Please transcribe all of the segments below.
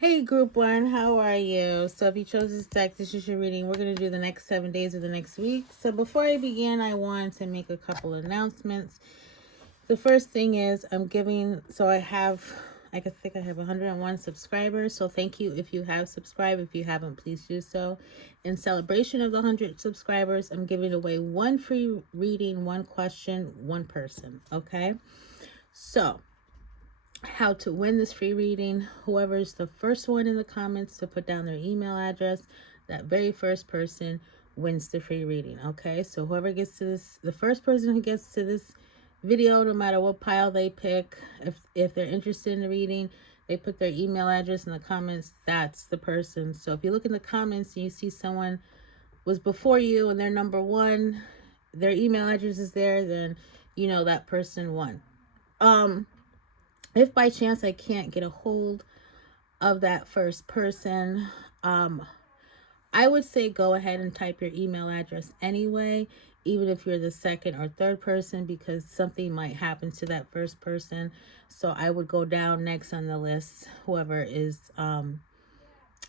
Hey group one, how are you? So if you chose this deck, this is your reading. We're going to do the next 7 days of the next week. So before I begin, I want to make a couple of announcements. The first thing is I think I have 101 subscribers. So thank you if you have subscribed. If you haven't, please do so. In celebration of the 100 subscribers, I'm giving away one free reading, one question, one person. Okay. So how to win this free reading: whoever's the first one in the comments to put down their email address, that very first person wins the free reading. Okay, so whoever gets to this, the first person who gets to this video, no matter what pile they pick, if they're interested in the reading, they put their email address in the comments, that's the person. So if you look in the comments and you see someone was before you and they're number one, their email address is there, then you know that person won. If by chance I can't get a hold of that first person, I would say go ahead and type your email address anyway, even if you're the second or third person, because something might happen to that first person. So I would go down next on the list, whoever is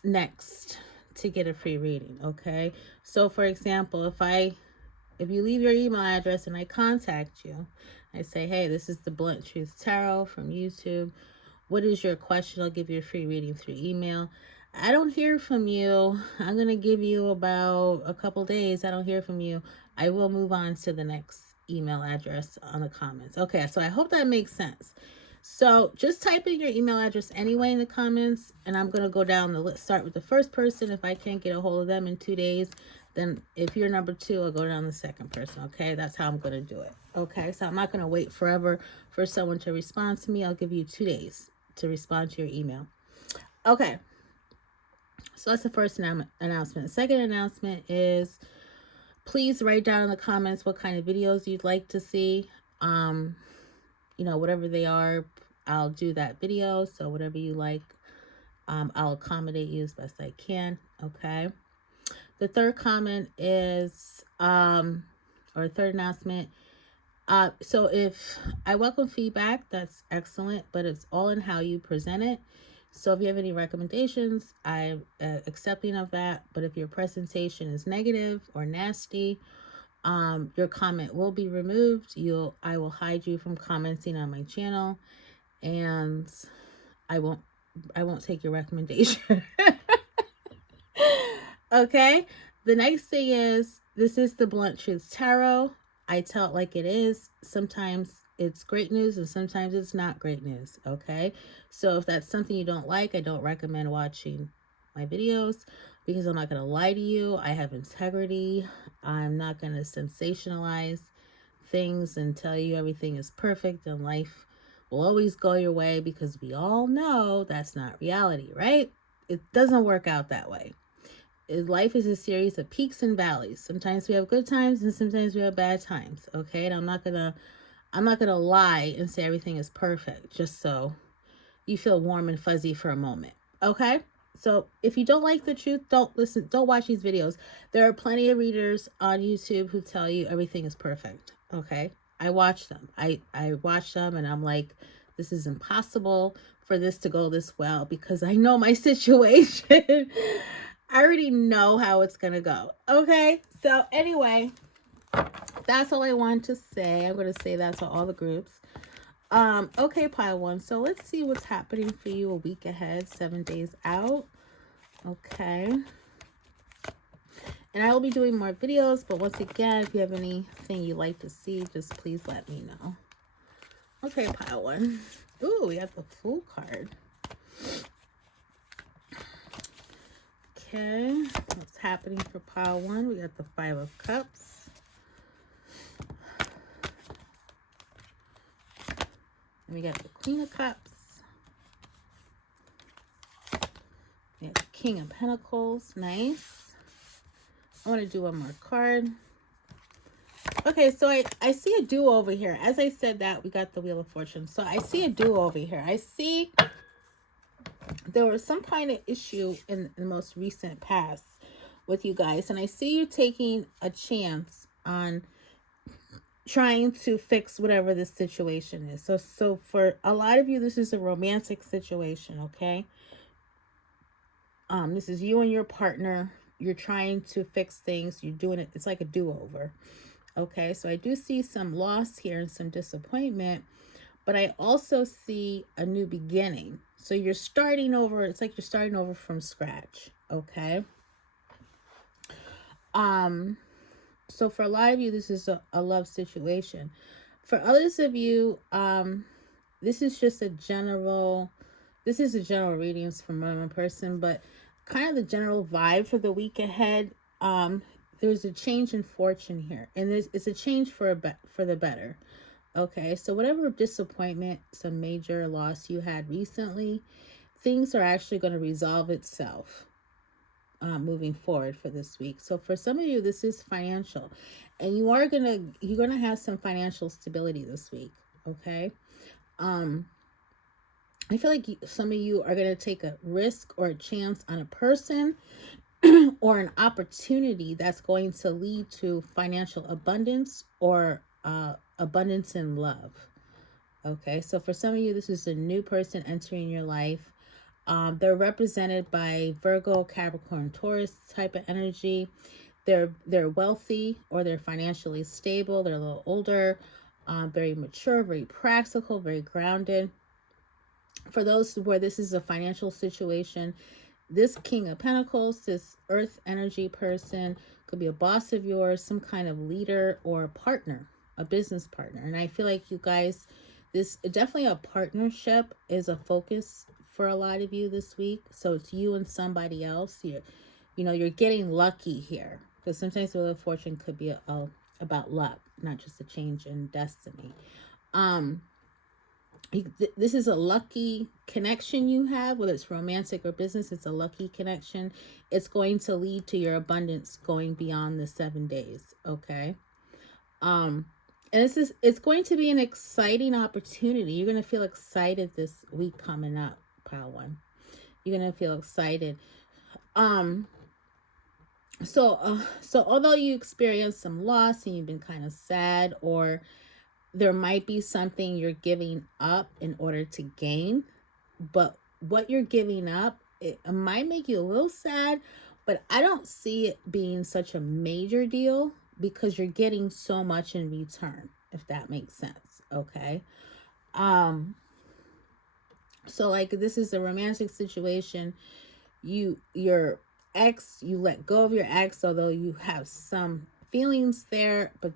next to get a free reading. Okay. So for example, if you leave your email address and I contact you, I say, hey, this is the Blunt Truth Tarot from YouTube. What is your question? I'll give you a free reading through email. I don't hear from you. I'm going to give you about a couple days. I don't hear from you. I will move on to the next email address on the comments. Okay, so I hope that makes sense. So just type in your email address anyway in the comments, and I'm going to go down the list. Start with the first person. If I can't get a hold of them in 2 days, then if you're number two, I'll go down the second person. Okay, that's how I'm going to do it. Okay, so I'm not going to wait forever for someone to respond to me. I'll give you 2 days to respond to your email. Okay, so that's the first announcement. The second announcement is please write down in the comments what kind of videos you'd like to see. Whatever they are, I'll do that video. So whatever you like, I'll accommodate you as best I can. Okay. The third comment is, or third announcement. So if I welcome feedback, that's excellent, but it's all in how you present it. So if you have any recommendations, I'm accepting of that. But if your presentation is negative or nasty, your comment will be removed. I will hide you from commenting on my channel, and I won't take your recommendation. Okay. The next thing is, this is the Blunt Truth Tarot. I tell it like it is. Sometimes it's great news and sometimes it's not great news. Okay. So if that's something you don't like, I don't recommend watching my videos, because I'm not going to lie to you. I have integrity. I'm not going to sensationalize things and tell you everything is perfect and life will always go your way, because we all know that's not reality, right? It doesn't work out that way. Life is a series of peaks and valleys. Sometimes we have good times and sometimes we have bad times. Okay. And I'm not gonna lie and say everything is perfect just so you feel warm and fuzzy for a moment. Okay. So if you don't like the truth, don't watch these videos. There are plenty of readers on YouTube who tell you everything is perfect. Okay. I watch them. I watch them and I'm like, this is impossible for this to go this well, because I know my situation. I already know how it's going to go. Okay. So anyway, that's all I wanted to say. I'm going to say that to all the groups. Okay, pile one. So let's see what's happening for you a week ahead, 7 days out. Okay. And I will be doing more videos, but once again, if you have anything you'd like to see, just please let me know. Okay, pile one. Ooh, we got the Fool card. Okay, what's happening for pile one? We got the Five of Cups. And we got the Queen of Cups. We have the King of Pentacles. Nice. I want to do one more card. Okay, so I see a duo over here. As I said that, we got the Wheel of Fortune. So I see a duo over here. I see there was some kind of issue in the most recent past with you guys. And I see you taking a chance on trying to fix whatever this situation is. So for a lot of you, this is a romantic situation, okay? This is you and your partner. You're trying to fix things. You're doing it. It's like a do-over. Okay, so I do see some loss here and some disappointment, but I also see a new beginning. So you're starting over. It's like you're starting over from scratch. Okay. So for a lot of you, this is a love situation. For others of you, this is just a general, this is a general readings from one person, but kind of the general vibe for the week ahead. There's a change in fortune here, and it's a change for the better. Okay, so whatever disappointment, some major loss you had recently, things are actually going to resolve itself moving forward for this week. So for some of you, this is financial, and you're gonna have some financial stability this week. Okay. I feel like some of you are going to take a risk or a chance on a person or an opportunity that's going to lead to financial abundance or abundance in love. Okay, so for some of you, this is a new person entering your life. They're represented by Virgo, Capricorn, Taurus type of energy. They're wealthy, or they're financially stable. They're a little older, very mature, very practical, very grounded. For those where this is a financial situation, this King of Pentacles, this earth energy person, could be a boss of yours, some kind of leader or a partner, a business partner. And I feel like you guys, this definitely a partnership is a focus for a lot of you this week. So it's you and somebody else. You're getting lucky here, because sometimes the Wheel of Fortune could be about luck, not just a change in destiny. This is a lucky connection you have, whether it's romantic or business. It's a lucky connection. It's going to lead to your abundance going beyond the 7 days. Okay. And it's going to be an exciting opportunity. You're going to feel excited this week coming up, pile one. You're going to feel excited. So although you experienced some loss and you've been kind of sad, or there might be something you're giving up in order to gain, but what you're giving up, it might make you a little sad, but I don't see it being such a major deal, because you're getting so much in return, if that makes sense. Okay. So like, this is a romantic situation. Your ex, you let go of your ex, although you have some feelings there, but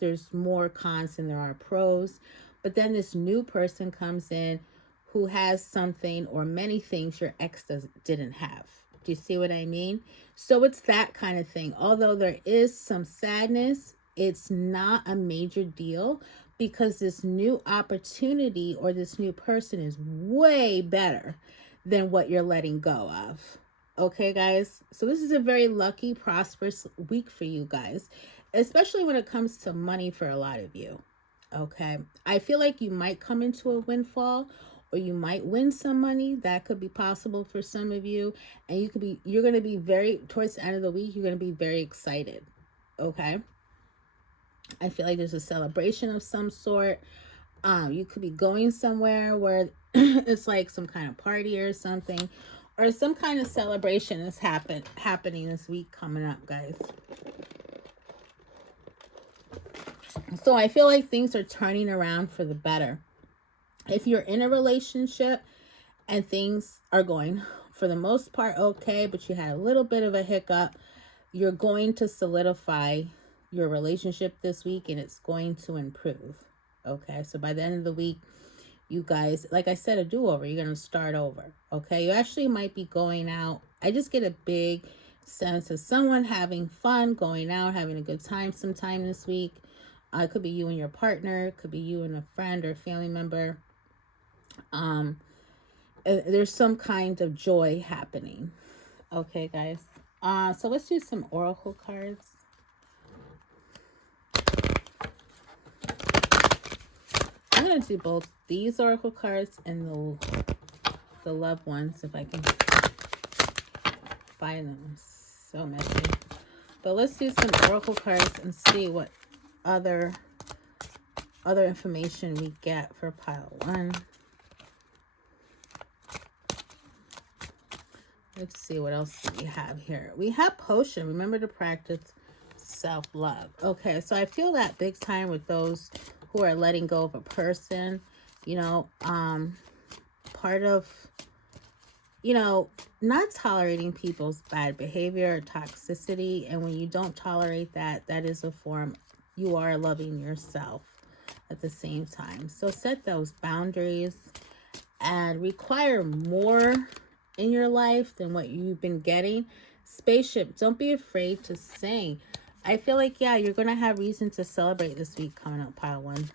there's more cons than there are pros. But then this new person comes in who has something or many things your ex didn't have. Do you see what I mean? So it's that kind of thing. Although there is some sadness, it's not a major deal, because this new opportunity or this new person is way better than what you're letting go of. Okay, guys? So this is a very lucky, prosperous week for you guys, especially when it comes to money for a lot of you. Okay? I feel like you might come into a windfall, or you might win some money. That could be possible for some of you. And you're going to be towards the end of the week, you're going to be very excited. Okay? I feel like there's a celebration of some sort. You could be going somewhere where it's like some kind of party or something, or some kind of celebration is happening this week coming up, guys. So I feel like things are turning around for the better. If you're in a relationship and things are going, for the most part, okay, but you had a little bit of a hiccup, you're going to solidify your relationship this week, and it's going to improve. Okay, so by the end of the week, you guys, like I said, a do-over. You're going to start over. Okay, you actually might be going out. I just get a big sense of someone having fun, going out, having a good time sometime this week. It could be you and your partner. It could be you and a friend or family member. There's some kind of joy happening. Okay, guys. So let's do some oracle cards. I'm going to do both these oracle cards and the loved ones, if I can find them. So messy. But let's do some oracle cards and see what other information we get for pile one. Let's see, what else do we have here? We have potion. Remember to practice self-love. Okay, so I feel that big time with those who are letting go of a person. You know, part of, you know, not tolerating people's bad behavior or toxicity. And when you don't tolerate that, that is a form, you are loving yourself at the same time. So set those boundaries and require more in your life than what you've been getting. Spaceship, don't be afraid to sing. I feel like, yeah, you're going to have reason to celebrate this week coming up, pile one.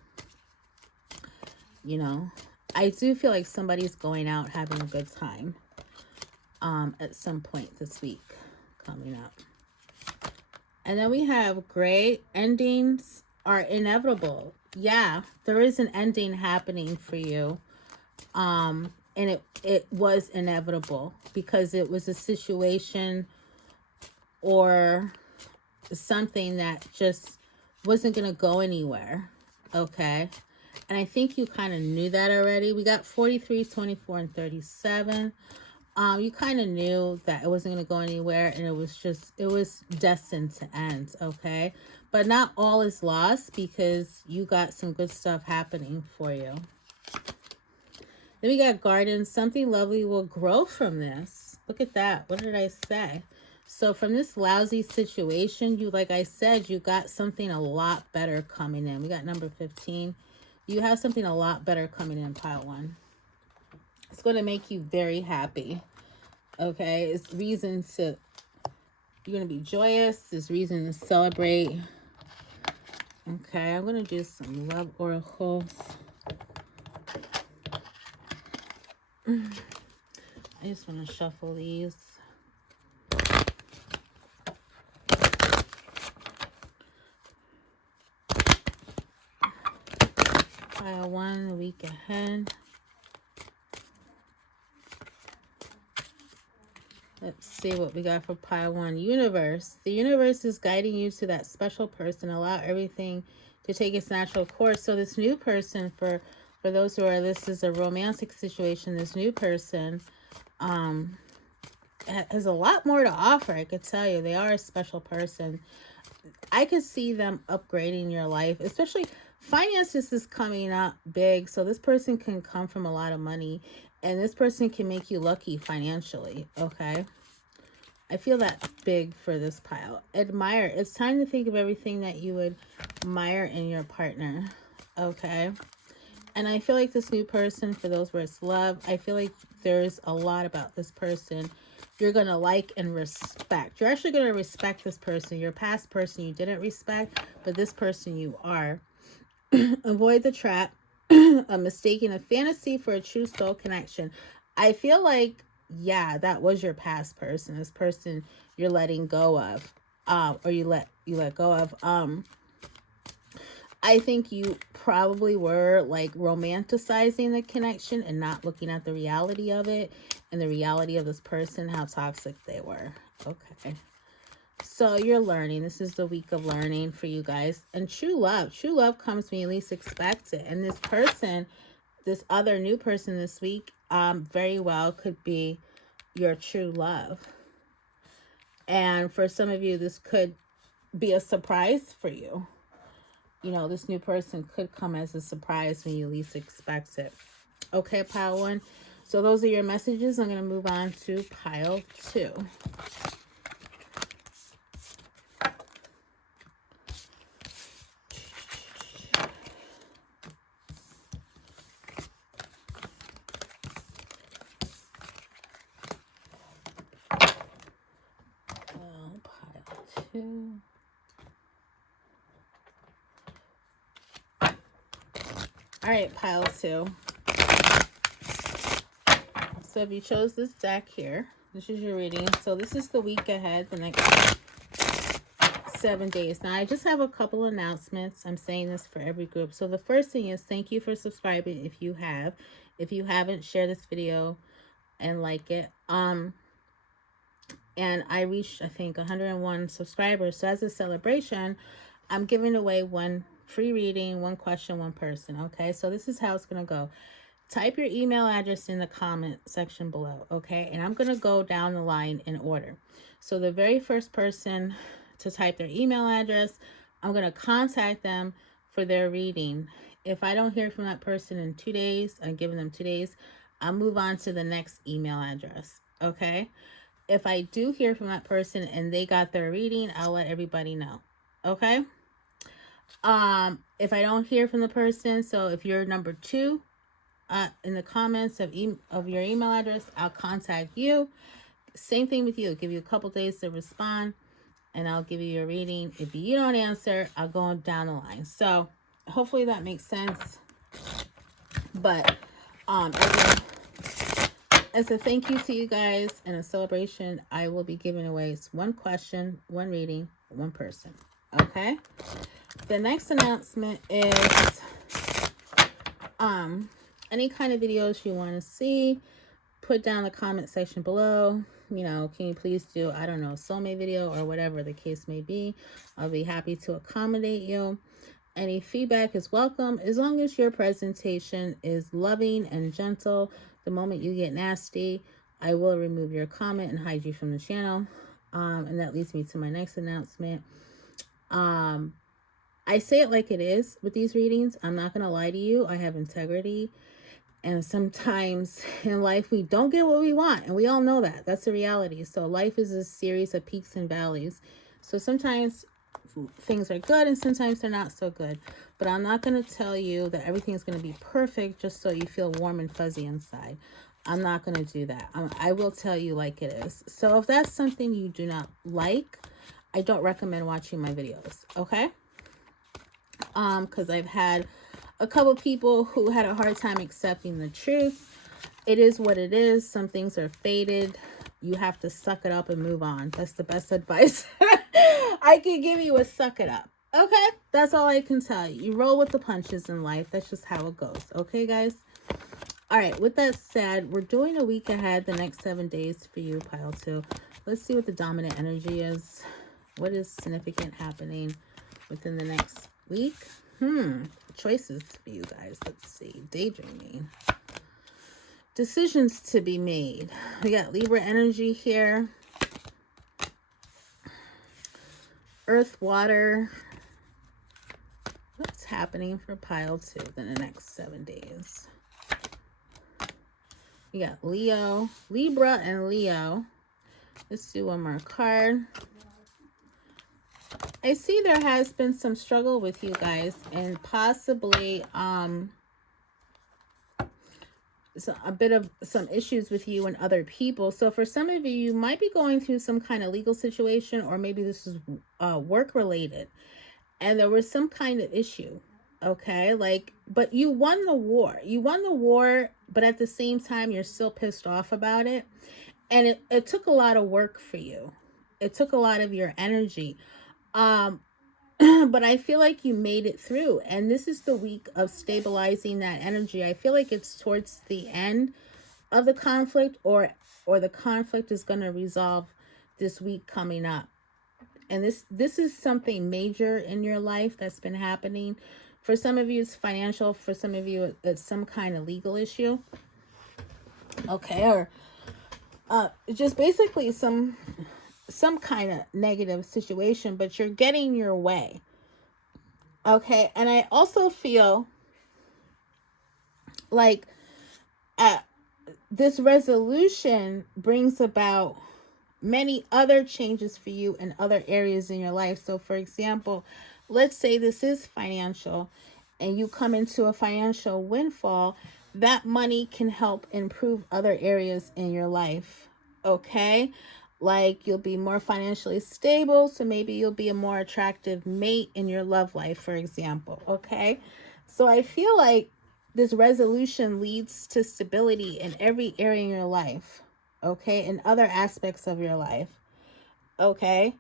You know, I do feel like somebody's going out having a good time at some point this week coming up. And then we have great endings are inevitable. Yeah, there is an ending happening for you. And it was inevitable because it was a situation or something that just wasn't going to go anywhere. Okay. And I think you kind of knew that already. We got 43, 24, and 37. You kind of knew that it wasn't going to go anywhere, and it was destined to end, okay? But not all is lost because you got some good stuff happening for you. Then we got Garden. Something lovely will grow from this. Look at that. What did I say? So from this lousy situation, you, like I said, you got something a lot better coming in. We got number 15. You have something a lot better coming in, pile one. It's going to make you very happy. Okay, it's reason to, you're going to be joyous. There's reason to celebrate. Okay, I'm going to do some love oracles. I just want to shuffle these. Pile one, the week ahead. Let's see what we got for pile one. Universe. The universe is guiding you to that special person. Allow everything to take its natural course. So this new person, for those who are, this is a romantic situation. This new person has a lot more to offer. I could tell you, they are a special person. I could see them upgrading your life, especially finances is coming up big. So this person can come from a lot of money, and this person can make you lucky financially. Okay. I feel that big for this pile. Admire. It's time to think of everything that you would admire in your partner. Okay. And I feel like this new person, for those where it's love, I feel like there's a lot about this person you're going to like and respect. You're actually going to respect this person. Your past person you didn't respect, but this person you are. Avoid the trap of mistaking a fantasy for a true soul connection. I feel like, yeah, that was your past person. This person you're letting go of, or you let go of. I think you probably were like romanticizing the connection and not looking at the reality of it and the reality of this person, how toxic they were. Okay. So you're learning. This is the week of learning for you guys. And true love comes when you least expect it. And this person, this other new person this week, very well could be your true love. And for some of you, this could be a surprise for you. You know, this new person could come as a surprise when you least expect it. Okay, pile one. So those are your messages. I'm going to move on to pile two. Pile two. All right, pile two. So if you chose this deck here, this is your reading. So this is the week ahead, the next 7 days. Now, I just have a couple announcements. I'm saying this for every group. So the first thing is thank you for subscribing if you have. If you haven't, share this video and like it. And I reached, I think, 101 subscribers. So as a celebration, I'm giving away one free reading, one question, one person. Okay, so this is how it's going to go. type your email address in the comment section below, okay? And I'm going to go down the line in order. So the very first person to type their email address, I'm going to contact them for their reading. If I don't hear from that person in 2 days, I'm giving them 2 days, I'll move on to the next email address, okay? If I do hear from that person and they got their reading, I'll let everybody know, okay? If I don't hear from the person, so if you're number 2, in the comments of your email address, I'll contact you. Same thing with you. I'll give you a couple days to respond, and I'll give you your reading. If you don't answer, I'll go down the line. So hopefully that makes sense. But as a thank you to you guys and a celebration, I will be giving away one question, one reading, one person. Okay. The next announcement is any kind of videos you want to see, put down the comment section below. You know, can you please do, I don't know, soulmate video or whatever the case may be. I'll be happy to accommodate you. Any feedback is welcome, as long as your presentation is loving and gentle. The moment you get nasty, I will remove your comment and hide you from the channel. And that leads me to my next announcement. I say it like it is with these readings. I'm not going to lie to you. I have integrity. And sometimes in life, we don't get what we want. And we all know that. That's the reality. So life is a series of peaks and valleys. So sometimes things are good and sometimes they're not so good. But I'm not going to tell you that everything's going to be perfect just so you feel warm and fuzzy inside. I'm not going to do that. I will tell you like it is. So if that's something you do not like, I don't recommend watching my videos. Okay? Because I've had a couple people who had a hard time accepting the truth. It is what it is. Some things are fated. You have to suck it up and move on. That's the best advice I can give you, is suck it up. Okay? That's all I can tell you. You roll with the punches in life. That's just how it goes. Okay, guys? All right. With that said, we're doing a week ahead, the next 7 days for you, pile 2. Let's see what the dominant energy is. What is significant happening within the next week? Choices for you guys. Let's see. Daydreaming. Decisions to be made. We got Libra energy here. Earth, water. What's happening for pile 2 in the next 7 days? We got Leo, Libra, and Leo. Let's do one more card. I see there has been some struggle with you guys, and possibly so a bit of some issues with you and other people. So for some of you, you might be going through some kind of legal situation, or maybe this is work related, and there was some kind of issue. Okay, like, but you won the war. You won the war, but at the same time, you're still pissed off about it. And it took a lot of work for you. It took a lot of your energy. But I feel like you made it through. And this is the week of stabilizing that energy. I feel like it's towards the end of the conflict, or the conflict is going to resolve this week coming up. And this is something major in your life that's been happening. For some of you, it's financial. For some of you, it's some kind of legal issue. Okay, or just basically some kind of negative situation, but you're getting your way. Okay, and I also feel like this resolution brings about many other changes for you in other areas in your life. So for example, let's say this is financial and you come into a financial windfall. That money can help improve other areas in your life. Okay, like you'll be more financially stable, so maybe you'll be a more attractive mate in your love life, for example. Okay, so I feel like this resolution leads to stability in every area in your life. Okay, in other aspects of your life. Okay,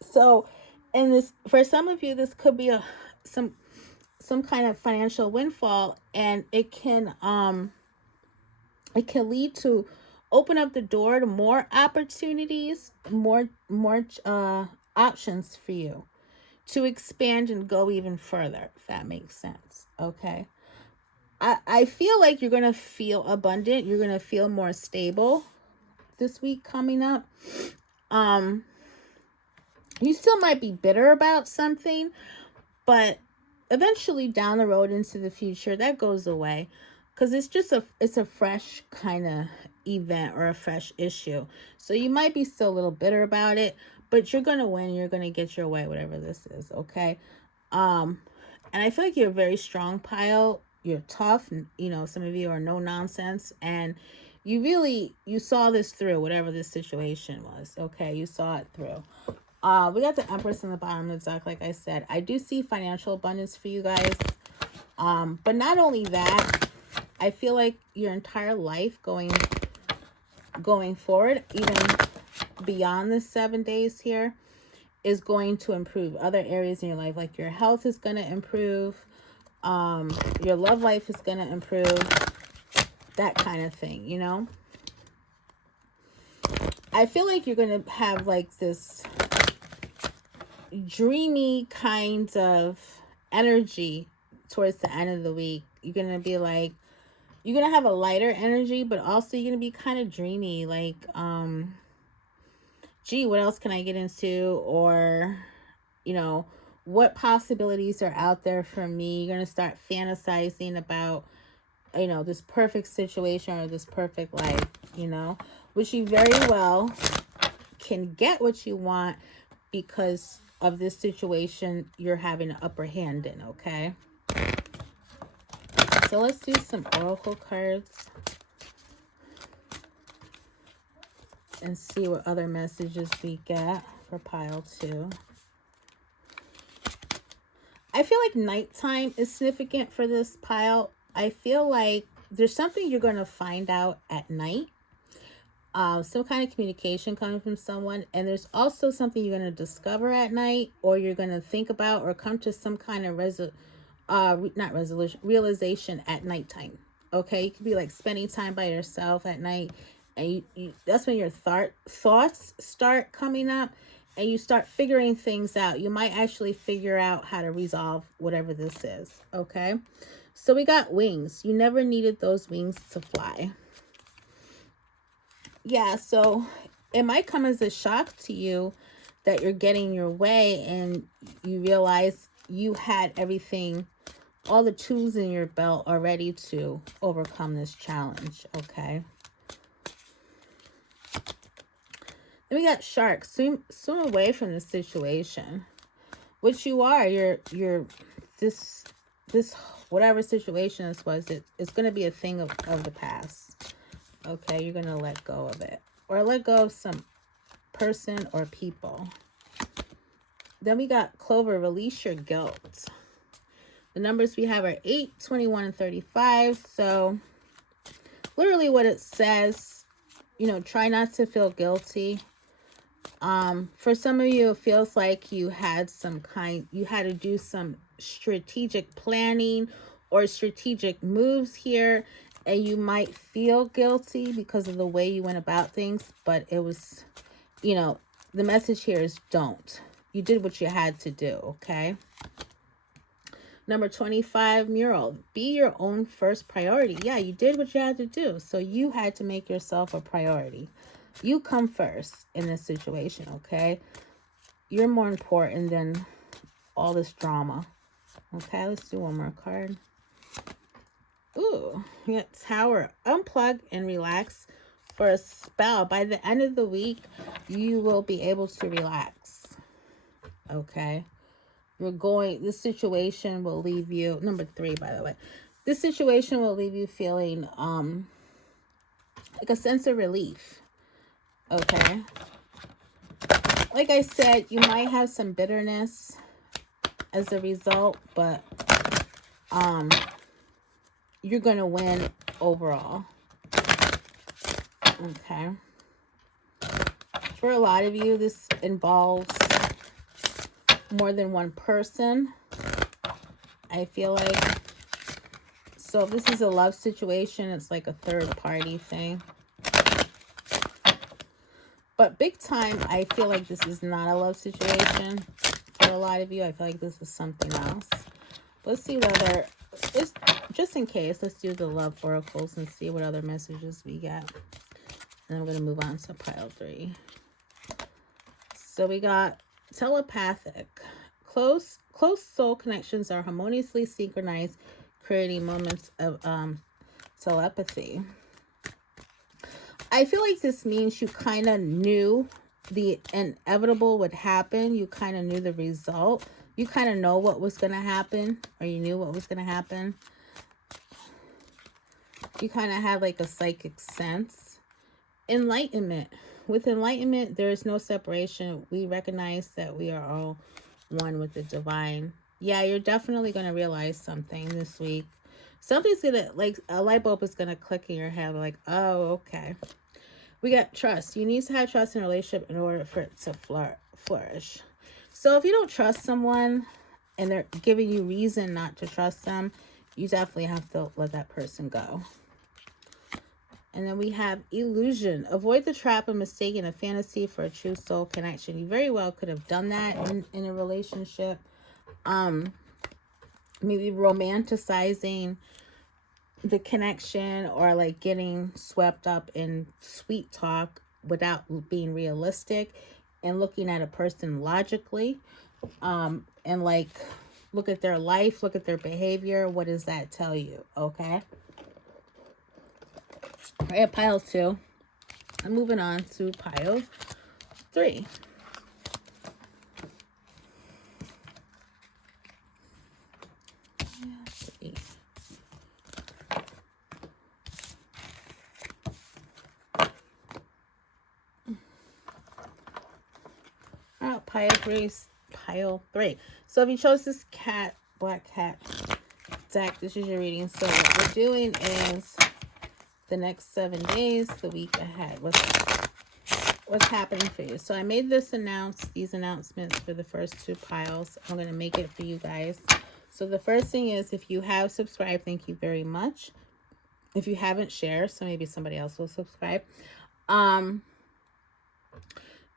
so in this, for some of you, this could be some kind of financial windfall, and it can lead to open up the door to more opportunities, more options for you to expand and go even further, if that makes sense. Okay, I feel like you're going to feel abundant. You're going to feel more stable this week coming up. You still might be bitter about something, but eventually down the road into the future, that goes away, because it's a fresh kind of event or a fresh issue. So you might be still a little bitter about it, but you're going to win. You're going to get your way, whatever this is. Okay. And I feel like you're a very strong pile. You're tough. You know, some of you are no nonsense, and you saw this through, whatever this situation was. Okay. You saw it through. We got the Empress in the bottom of the deck. Like I said, I do see financial abundance for you guys. But not only that, I feel like your entire life going forward, even beyond the 7 days here, is going to improve. Other areas in your life, like your health is going to improve. Your love life is going to improve. That kind of thing, you know? I feel like you're going to have like this dreamy kind of energy towards the end of the week. You're going to be like, you're going to have a lighter energy, but also you're going to be kind of dreamy. Like, gee, what else can I get into? Or, you know, what possibilities are out there for me? You're going to start fantasizing about, you know, this perfect situation or this perfect life, you know, which you very well can get what you want because of this situation you're having an upper hand in. Okay. So let's do some oracle cards and see what other messages we get for pile 2. I feel like nighttime is significant for this pile. I feel like there's something you're going to find out at night. Some kind of communication coming from someone. And there's also something you're going to discover at night, or you're going to think about or come to some kind of realization at nighttime. Okay. You could be like spending time by yourself at night, and that's when your thoughts start coming up, and you start figuring things out. You might actually figure out how to resolve whatever this is. Okay. So we got wings. You never needed those wings to fly. Yeah, so it might come as a shock to you that you're getting your way and you realize you had everything, all the tools in your belt are ready to overcome this challenge. Okay. Then we got sharks. Swim away from the situation, which you are. You're this whatever situation this was. It's going to be a thing of the past. Okay, you're going to let go of it. Or let go of some person or people. Then we got Clover, release your guilt. The numbers we have are 8, 21, and 35. So literally what it says, you know, try not to feel guilty. For some of you, it feels like you had to do some strategic planning or strategic moves here, and you might feel guilty because of the way you went about things, but it was, you know, the message here is don't. You did what you had to do, okay? Number 25, mural. Be your own first priority. Yeah, you did what you had to do, so you had to make yourself a priority. You come first in this situation, okay? You're more important than all this drama. Okay, let's do one more card. Ooh, we got Tower. Unplug and relax for a spell. By the end of the week, you will be able to relax. Okay. This situation will leave you, number 3, by the way. This situation will leave you feeling like a sense of relief. Okay. Like I said, you might have some bitterness as a result, but you're going to win overall. Okay. For a lot of you, this involves more than one person, I feel like. So if this is a love situation, it's like a third party thing. But big time, I feel like this is not a love situation. For a lot of you, I feel like this is something else. Let's see what other it's just in case, let's do the love oracles and see what other messages we get. And I'm going to move on to pile 3. So we got telepathic. Close soul connections are harmoniously synchronized, creating moments of telepathy. I feel like this means you kind of knew the inevitable would happen. You kind of knew the result. You kind of know what was going to happen, or you knew what was going to happen. You kind of have like a psychic sense. Enlightenment. With enlightenment, there is no separation. We recognize that we are all one with the divine. Yeah, you're definitely going to realize something this week. Something's going to, like, a light bulb is going to click in your head. Like, oh, okay. We got trust. You need to have trust in a relationship in order for it to flourish. So if you don't trust someone and they're giving you reason not to trust them, you definitely have to let that person go. And then we have illusion. Avoid the trap of mistaking a fantasy for a true soul connection. You very well could have done that in a relationship. Maybe romanticizing the connection, or like getting swept up in sweet talk without being realistic, and looking at a person logically, and like look at their life, look at their behavior. What does that tell you? Okay. We're at pile 2. I'm moving on to pile 3. Pile 3. So if you chose this black cat deck, this is your reading. So what we're doing is the next 7 days, the week ahead. What's happening for you? So I made these announcements for the first 2 piles. I'm going to make it for you guys. So the first thing is, if you have subscribed, thank you very much. If you haven't, share, so maybe somebody else will subscribe.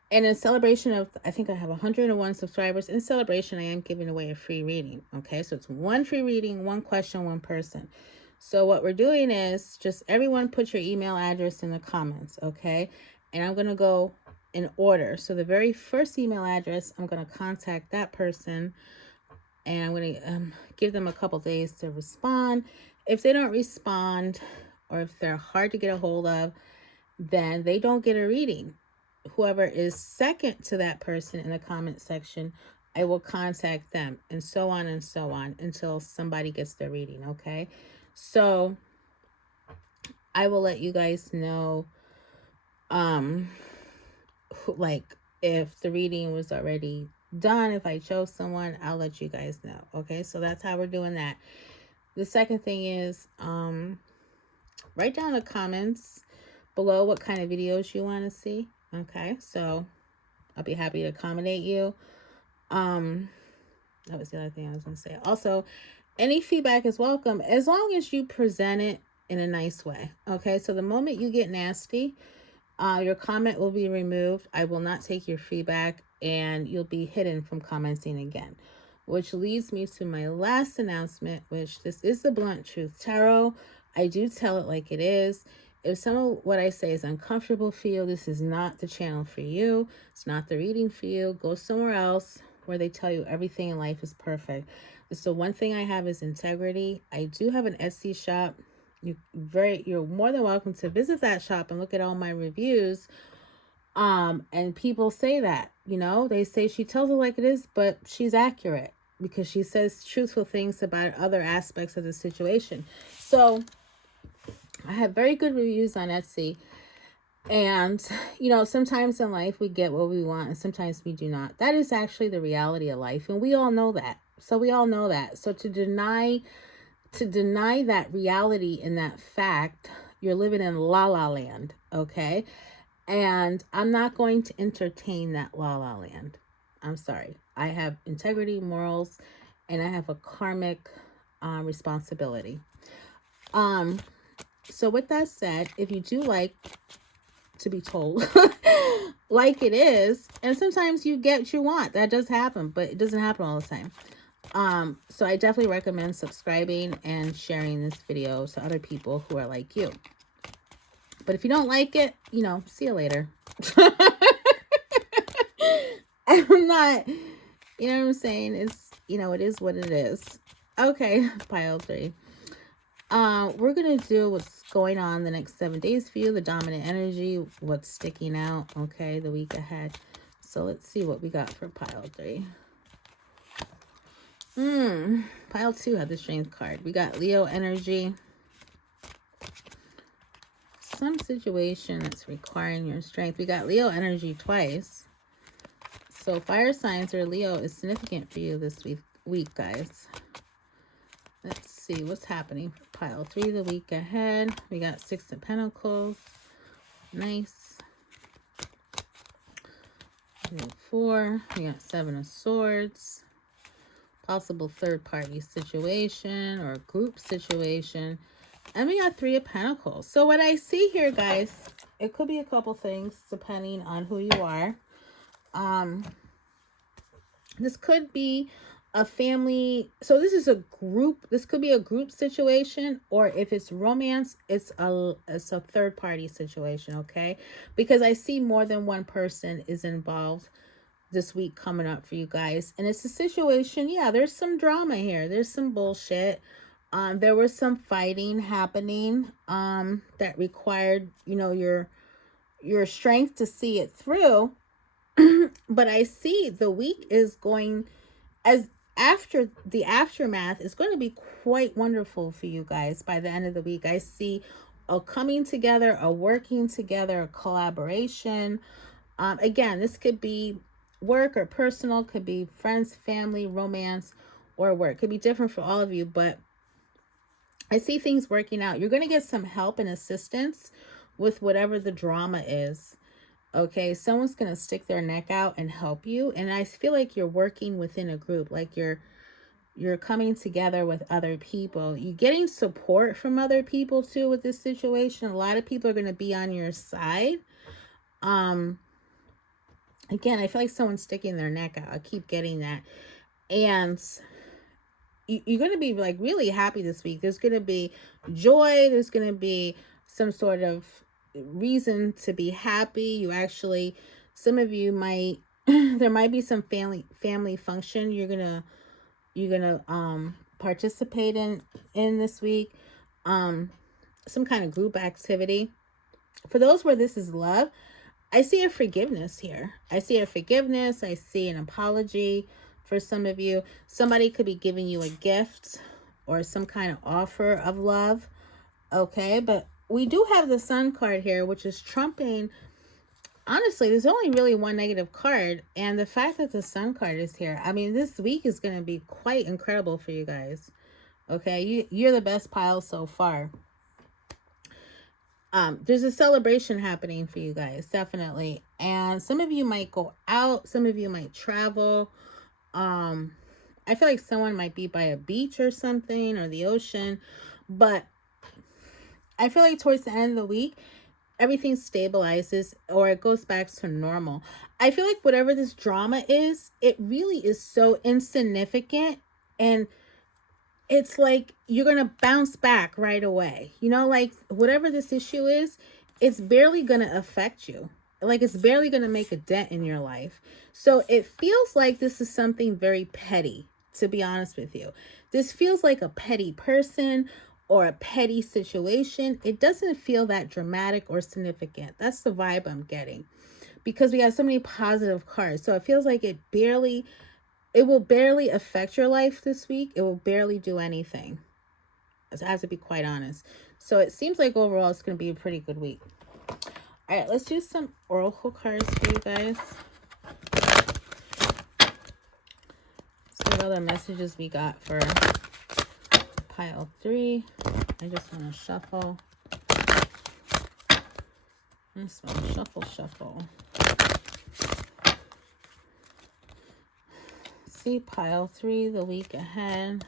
And in celebration of, I think I have 101 subscribers. In celebration, I am giving away a free reading. Okay, so it's 1 free reading, 1 question, 1 person. So what we're doing is just everyone put your email address in the comments, okay? And I'm going to go in order. So the very first email address, I'm going to contact that person, and I'm going to give them a couple days to respond. If they don't respond, or if they're hard to get a hold of, then they don't get a reading. Whoever is second to that person in the comment section, I will contact them, and so on until somebody gets their reading, okay? So I will let you guys know, like if the reading was already done. If I chose someone, I'll let you guys know, okay? So that's how we're doing that. The second thing is, write down the comments below what kind of videos you want to see. Okay, so I'll be happy to accommodate you. That was the other thing I was going to say. Also, any feedback is welcome, as long as you present it in a nice way. Okay, so the moment you get nasty, your comment will be removed. I will not take your feedback, and you'll be hidden from commenting again. Which leads me to my last announcement, which this is the Blunt Truth Tarot. I do tell it like it is. If some of what I say is uncomfortable for you, this is not the channel for you. It's not the reading for you. Go somewhere else where they tell you everything in life is perfect. So one thing I have is integrity. I do have an Etsy shop. You're more than welcome to visit that shop and look at all my reviews. And people say that, they say she tells it like it is, but she's accurate because she says truthful things about other aspects of the situation. So I have very good reviews on Etsy. And, sometimes in life we get what we want and sometimes we do not. That is actually the reality of life. And we all know that. So to deny that reality and that fact, you're living in la la land. Okay. And I'm not going to entertain that la la land. I'm sorry. I have integrity, morals, and I have a karmic responsibility. So with that said, if you do like to be told like it is, and sometimes you get what you want, that does happen, but it doesn't happen all the time. So I definitely recommend subscribing and sharing this video to other people who are like you. But if you don't like it, you know, see you later. I'm not, you know what I'm saying? It's, you know, it is what it is. Okay, pile 3. We're going to do what's going on the next 7 days for you, the dominant energy, what's sticking out, okay, the week ahead. So let's see what we got for pile 3. Pile 2 had the strength card. We got Leo energy. Some situation that's requiring your strength. We got Leo energy twice. So fire signs or Leo is significant for you this week, guys. Let's see what's happening for pile 3 the week ahead. We got 6 of Pentacles. Nice. 4. We got 7 of Swords. Possible third-party situation or group situation. And we got 3 of Pentacles. So what I see here, guys, it could be a couple things depending on who you are. This could be a family. So this is a group. This could be a group situation, or if it's romance, it's a third-party situation, okay? Because I see more than one person is involved this week coming up for you guys. And it's a situation, yeah, there's some drama here. There's some bullshit. There was some fighting happening that required, you know, your strength to see it through. But I see the week is going, as after the aftermath is going to be quite wonderful for you guys. By the end of the week, I see a coming together, a working together, a collaboration. Again, this could be work or personal, could be friends, family, romance, or work. Could be different for all of you, but I see things working out. You're going to get some help and assistance with whatever the drama is. Okay, someone's going to stick their neck out and help you. And I feel like you're working within a group, like you're coming together with other people. You're getting support from other people too with this situation. A lot of people are going to be on your side. Again, I feel like someone's sticking their neck out. I keep getting that. And you're going to be like really happy this week. There's going to be joy. There's going to be some sort of reason to be happy. You actually, some of you might, there might be some family function you're gonna participate in this week. Some kind of group activity. For those where this is love, I see a forgiveness here. I see a forgiveness. I see an apology for some of you. Somebody could be giving you a gift or some kind of offer of love. Okay, but we do have the Sun card here, which is trumping. Honestly, there's only really one negative card, and the fact that the Sun card is here, I mean, this week is going to be quite incredible for you guys. Okay, you're the best pile so far. There's a celebration happening for you guys, definitely. And some of you might go out, some of you might travel. I feel like someone might be by a beach or something, or the ocean, but I feel like towards the end of the week, everything stabilizes or it goes back to normal. I feel like whatever this drama is, it really is so insignificant, and it's like you're going to bounce back right away. You know, like whatever this issue is, it's barely going to affect you. Like it's barely going to make a dent in your life. So it feels like this is something very petty, to be honest with you. This feels like a petty person or a petty situation. It doesn't feel that dramatic or significant. That's the vibe I'm getting, because we have so many positive cards. So it feels like it will barely affect your life this week. It will barely do anything. I have to be quite honest. So it seems like overall it's going to be a pretty good week. All right, let's do some oracle cards for you guys. See what other messages we got for pile 3. I just want to shuffle. I just want to shuffle. See pile 3 the week ahead.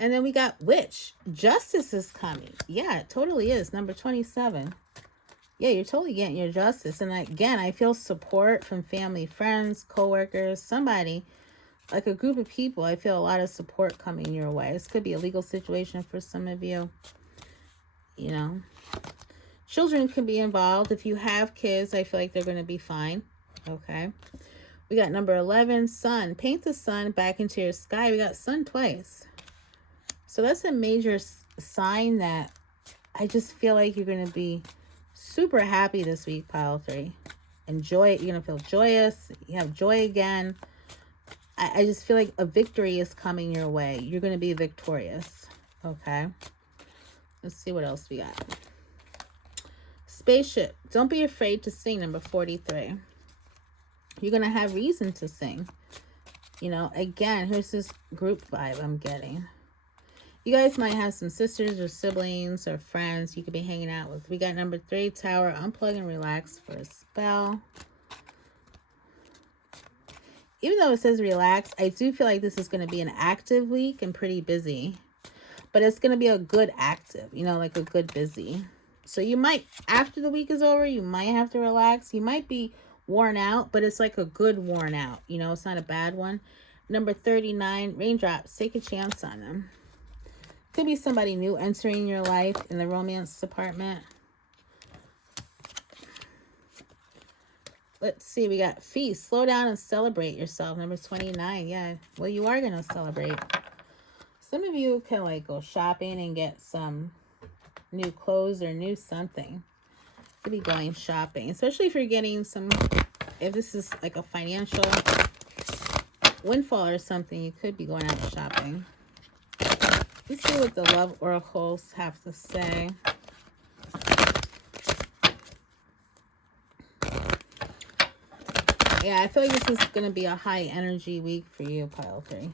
And then we got Witch. Justice is coming. Yeah, it totally is. Number 27. Yeah, you're totally getting your justice. And again, I feel support from family, friends, coworkers, somebody, like a group of people. I feel a lot of support coming your way. This could be a legal situation for some of you. You know, children can be involved. If you have kids, I feel like they're going to be fine. Okay. We got number 11, sun. Paint the sun back into your sky. We got sun twice. So that's a major sign that I just feel like you're going to be super happy this week, pile 3. Enjoy it. You're going to feel joyous. You have joy again. I just feel like a victory is coming your way. You're going to be victorious. Okay. Let's see what else we got. Spaceship. Don't be afraid to sing, number 43. You're going to have reason to sing. You know, again, here's this group vibe I'm getting. You guys might have some sisters or siblings or friends you could be hanging out with. We got number 3, Tower. Unplug and relax for a spell. Even though it says relax, I do feel like this is going to be an active week and pretty busy. But it's going to be a good active, you know, like a good busy. So you might, after the week is over, you might have to relax. You might be worn out, but it's like a good worn out. You know, it's not a bad one. Number 39, raindrops. Take a chance on them. Could be somebody new entering your life in the romance department. Let's see. We got feast. Slow down and celebrate yourself. Number 29. Yeah. Well, you are going to celebrate. Some of you can like go shopping and get some new clothes or new something. Could be going shopping. Especially if you're getting some, if this is like a financial windfall or something, you could be going out shopping. Let's see what the love oracles have to say. Yeah, I feel like this is going to be a high energy week for you, pile 3.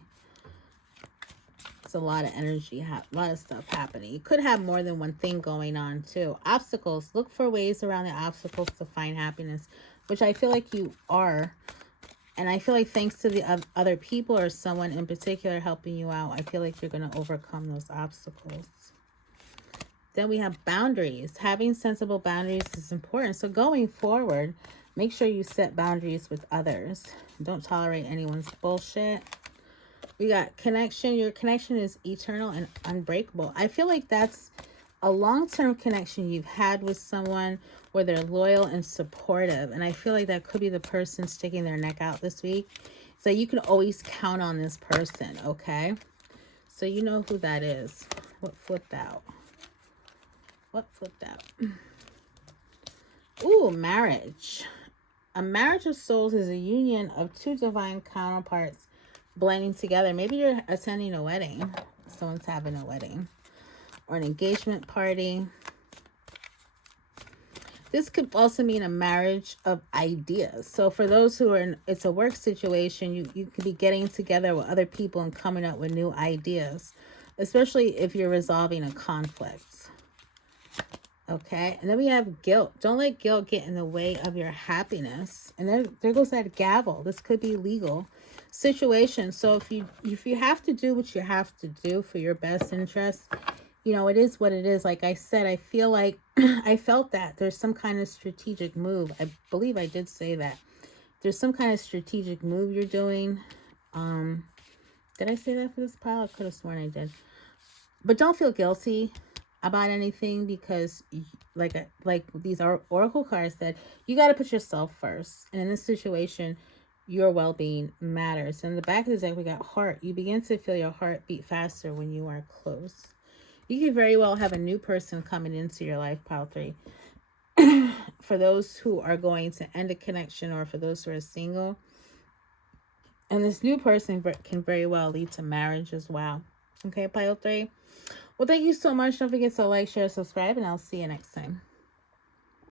It's a lot of energy, a lot of stuff happening. You could have more than one thing going on too. Obstacles. Look for ways around the obstacles to find happiness, which I feel like you are. And I feel like thanks to the other people or someone in particular helping you out, I feel like you're going to overcome those obstacles. Then we have boundaries. Having sensible boundaries is important. So going forward, make sure you set boundaries with others. Don't tolerate anyone's bullshit. We got connection. Your connection is eternal and unbreakable. I feel like that's a long-term connection you've had with someone where they're loyal and supportive. And I feel like that could be the person sticking their neck out this week. So you can always count on this person, okay? So you know who that is. What flipped out? What flipped out? Ooh, marriage. A marriage of souls is a union of two divine counterparts blending together. Maybe you're attending a wedding. Someone's having a wedding. Or an engagement party. This could also mean a marriage of ideas. So for those who are in, it's a work situation, you could be getting together with other people and coming up with new ideas, especially if you're resolving a conflict. Okay, and then we have guilt. Don't let guilt get in the way of your happiness. And there goes that gavel. This could be legal situation. So if you have to do what you have to do for your best interest, you know, it is what it is. Like I said, I feel like I felt that there's some kind of strategic move. I believe I did say that. There's some kind of strategic move you're doing. Did I say that for this pile? I could have sworn I did. But don't feel guilty about anything because like these oracle cards said, you got to put yourself first. And in this situation, your well-being matters. And in the back of the deck, we got heart. You begin to feel your heart beat faster when you are close. You could very well have a new person coming into your life, pile 3. For those who are going to end a connection or for those who are single. And this new person can very well lead to marriage as well. Okay, pile 3. Well, thank you so much. Don't forget to like, share, subscribe, and I'll see you next time.